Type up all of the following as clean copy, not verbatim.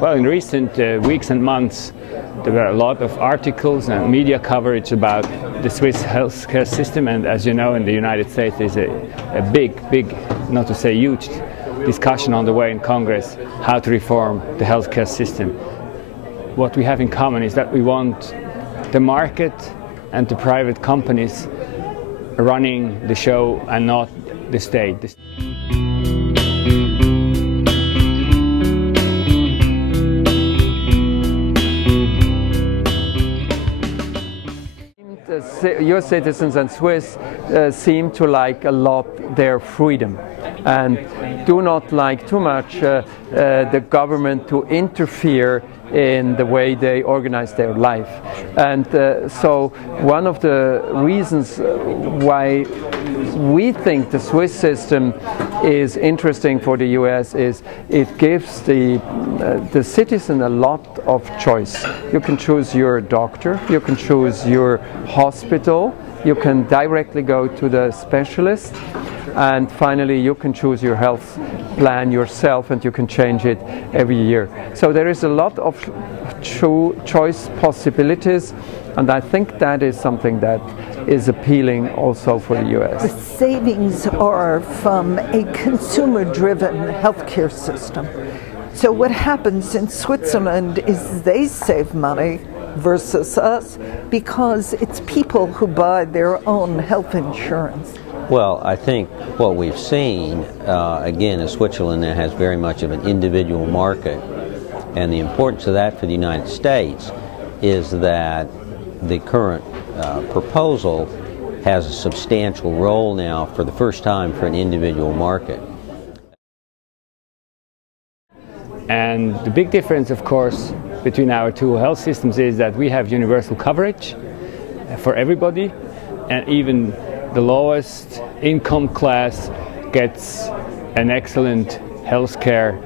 Well, in recent weeks and months, there were a lot of articles and media coverage about the Swiss healthcare system, and as you know, in the United States there's a big, not to say huge, discussion on the way in Congress how to reform the healthcare system. What we have in common is that we want the market and the private companies running the show and not the state. US citizens and Swiss seem to like a lot their freedom and do not like too much the government to interfere in the way they organize their life. And so one of the reasons why we think the Swiss system is interesting for the US is it gives the citizen a lot of choice. You can choose your doctor, you can choose your hospital, you can directly go to the specialist, and finally you can choose your health plan yourself and you can change it every year. So there is a lot of choice possibilities, and I think that is something that is appealing also for the US. The savings are from a consumer-driven healthcare system. So what happens in Switzerland is they save money versus us because it's people who buy their own health insurance. Well, I think what we've seen, again, is Switzerland that has very much of an individual market, and the importance of that for the United States is that the current proposal has a substantial role now for the first time for an individual market. And the big difference, of course, between our two health systems is that we have universal coverage for everybody, and even the lowest income class gets an excellent health care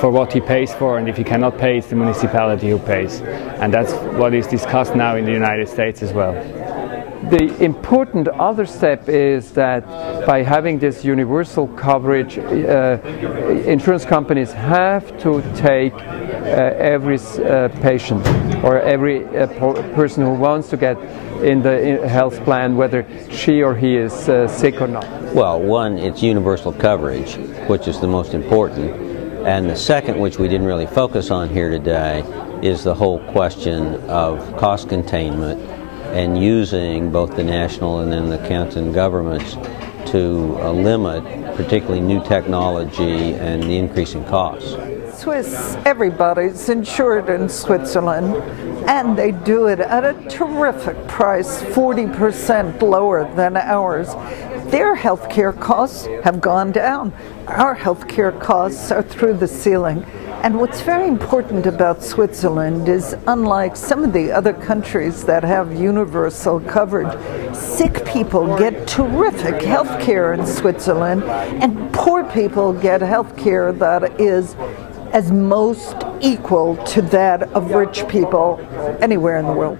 for what he pays for, and if he cannot pay, it's the municipality who pays. And that's what is discussed now in the United States as well. The important other step is that by having this universal coverage, insurance companies have to take every patient or every person who wants to get in the health plan, whether she or he is sick or not. Well, one, it's universal coverage, which is the most important. And the second, which we didn't really focus on here today, is the whole question of cost containment and using both the national and then the canton governments to limit particularly new technology and the increasing costs. Swiss, everybody's insured in Switzerland, and they do it at a terrific price, 40% lower than ours. Their healthcare costs have gone down. Our healthcare costs are through the ceiling. And what's very important about Switzerland is, unlike some of the other countries that have universal coverage, sick people get terrific health care in Switzerland, and poor people get health care that is as most equal to that of rich people anywhere in the world.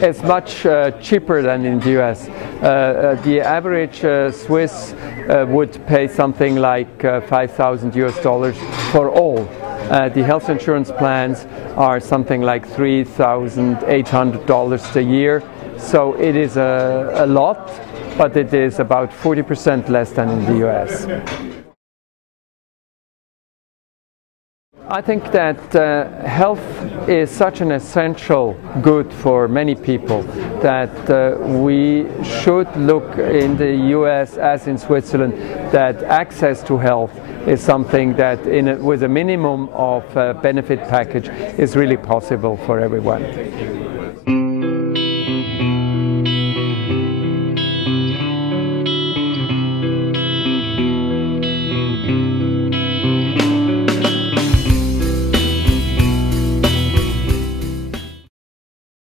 It's much cheaper than in the US. The average Swiss would pay something like $5,000 US for all. The health insurance plans are something like $3,800 a year. So it is a lot, but it is about 40% less than in the US. I think that health is such an essential good for many people that we should look in the US as in Switzerland that access to health is something that with a minimum of benefit package is really possible for everyone.